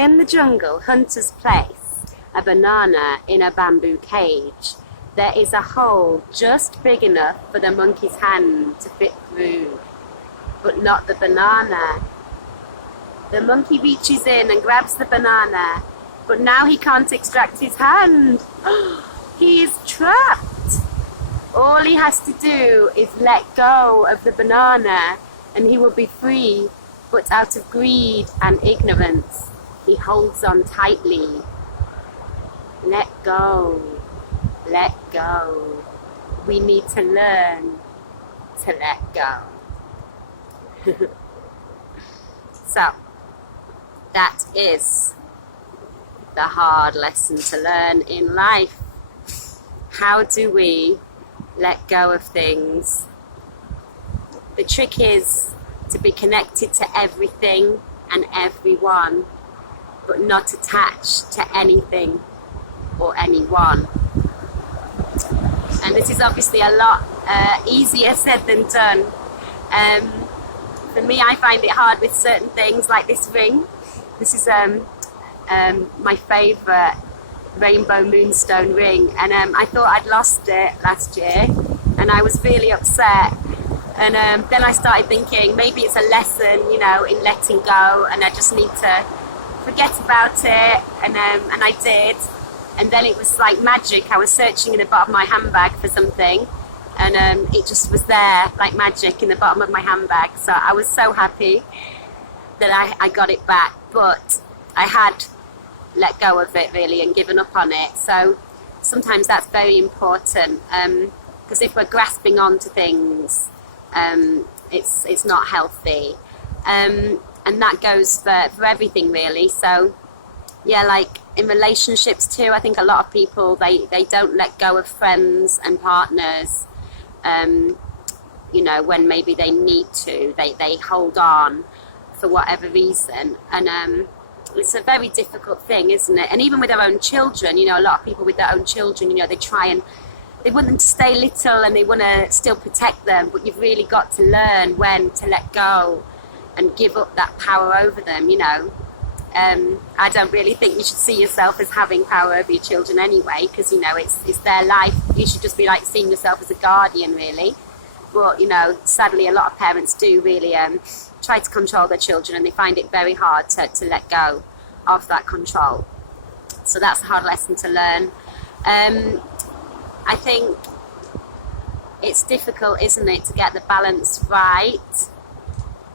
in the jungle, hunters place a banana in a bamboo cage. There is a hole just big enough for the monkey's hand to fit through, but not the banana. The monkey reaches in and grabs the banana, but now he can't extract his hand. He is trapped. All he has to do is let go of the banana and he will be free, but out of greed and ignorance, he holds on tightly. Let go. Let go. We need to learn to let go. So, that is the hard lesson to learn in life. How do we let go of things? The trick is to be connected to everything and everyone, but not attached to anything or anyone. And this is obviously a lot easier said than done. For me, I find it hard with certain things like this ring. This is my favourite rainbow moonstone ring, and I thought I'd lost it last year and I was really upset. And then I started thinking maybe it's a lesson, you know, in letting go, and I just need to forget about it. And I did. And then it was like magic. I was searching in the bottom of my handbag for something, and it just was there like magic in the bottom of my handbag. So I was so happy that I got it back, but I had let go of it really and given up on it. So sometimes that's very important, because if we're grasping on to things, it's not healthy, and that goes for everything really. So yeah, like in relationships too, I think a lot of people they don't let go of friends and partners, you know, when maybe they need to. They hold on for whatever reason, and it's a very difficult thing, isn't it? And even with our own children, you know, a lot of people with their own children, you know, they want them to stay little and they want to still protect them, but you've really got to learn when to let go and give up that power over them, you know. I don't really think you should see yourself as having power over your children anyway, because, you know, it's their life. You should just be like seeing yourself as a guardian, really. But, you know, sadly, a lot of parents do really try to control their children, and they find it very hard to let go of that control. So that's a hard lesson to learn. I think it's difficult, isn't it, to get the balance right?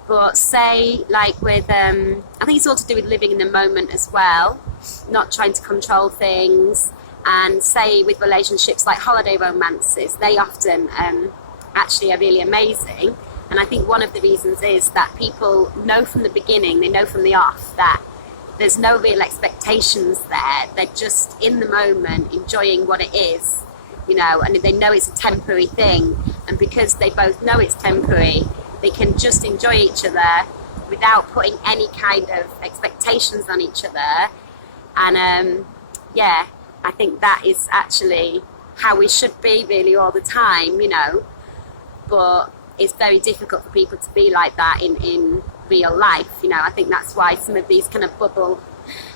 But say, like with, I think it's all to do with living in the moment as well, not trying to control things. And say with relationships like holiday romances, they often actually are really amazing. And I think one of the reasons is that people know from the beginning, they know from the off that there's no real expectations there. They're just in the moment, enjoying what it is, you know, and they know it's a temporary thing. And because they both know it's temporary, they can just enjoy each other without putting any kind of expectations on each other. And yeah, I think that is actually how we should be really all the time, you know. But it's very difficult for people to be like that in real life, you know. I think that's why some of these kind of bubble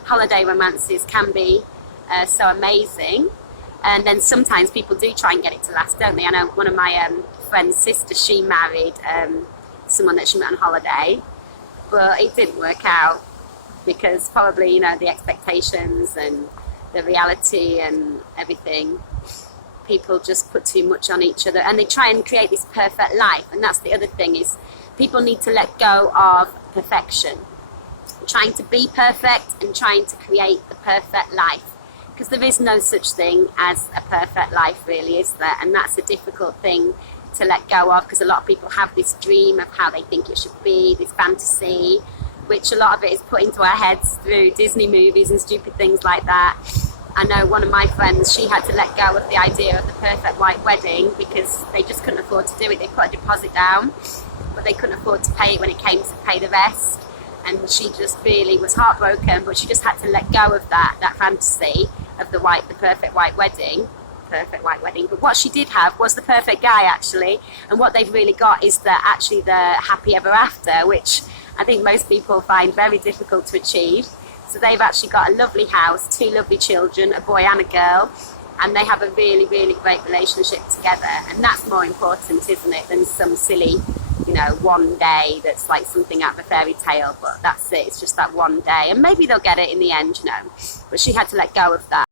holiday romances can be so amazing. And then sometimes people do try and get it to last, don't they? I know one of my friend's sisters, she married someone that she met on holiday, but it didn't work out because probably, you know, the expectations and the reality and everything, people just put too much on each other and they try and create this perfect life. And that's the other thing, is people need to let go of perfection, trying to be perfect and trying to create the perfect life, because there is no such thing as a perfect life really, is there? And that's a difficult thing to let go of, because a lot of people have this dream of how they think it should be, this fantasy, which a lot of it is put into our heads through Disney movies and stupid things like that. I know one of my friends, she had to let go of the idea of the perfect white wedding because they just couldn't afford to do it. They put a deposit down, but they couldn't afford to pay it when it came to pay the rest. And she just really was heartbroken, but she just had to let go of that fantasy of the perfect white wedding. But what she did have was the perfect guy, actually. And what they've really got is the happy ever after, which I think most people find very difficult to achieve. So they've actually got a lovely house, 2 lovely children, a boy and a girl, and they have a really, really great relationship together. And that's more important, isn't it, than some silly, one day that's like something out of a fairy tale. But that's it, it's just that one day. And maybe they'll get it in the end, But she had to let go of that.